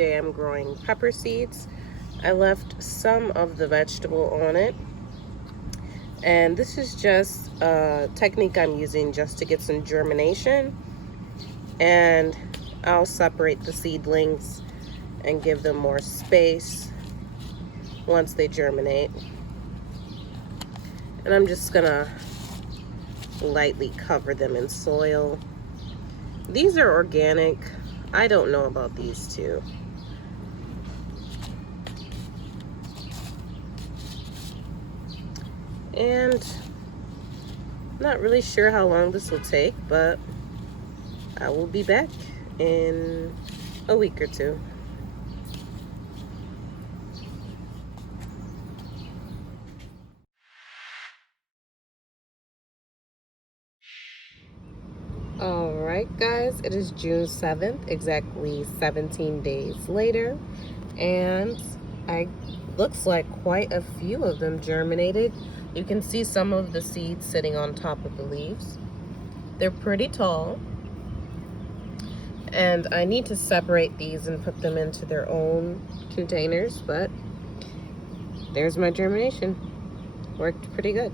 Today I'm growing pepper seeds. I left some of the vegetable on it. And this is just a technique I'm using just to get some germination. And I'll separate the seedlings and give them more space once they germinate. And I'm just gonna lightly cover them in soil. These are organic. I don't know about these two. And not really sure how long this will take, but I will be back in a week or two. Alright guys, it is June 7th, exactly 17 days later, and looks like quite a few of them germinated. You can see some of the seeds sitting on top of the leaves. They're pretty tall, and I need to separate these and put them into their own containers, but there's my germination. Worked pretty good.